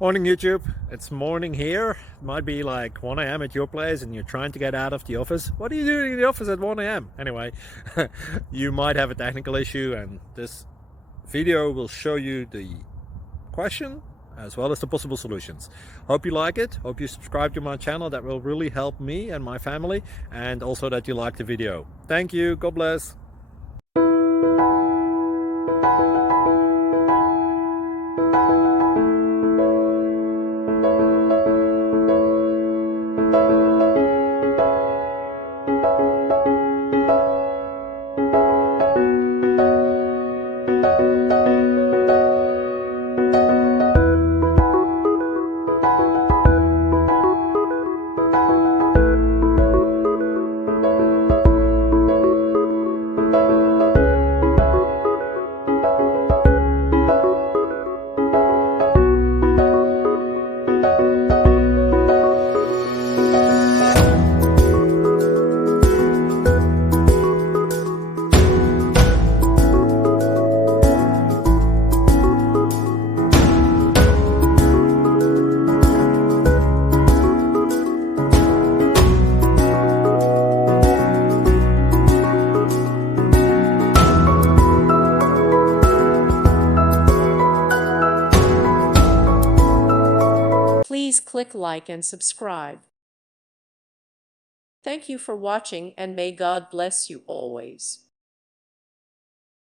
Morning YouTube, it's morning here. It might be like 1 a.m. at your place and you're trying to get out of the office. What are you doing in the office at 1 a.m.? Anyway, you might have a technical issue and this video will show you the question as well as the possible solutions. Hope you like it, hope you subscribe to my channel. That will really help me and my family, and also that you like the video. Thank you, God bless. Please click like and subscribe. Thank you for watching, and may God bless you always.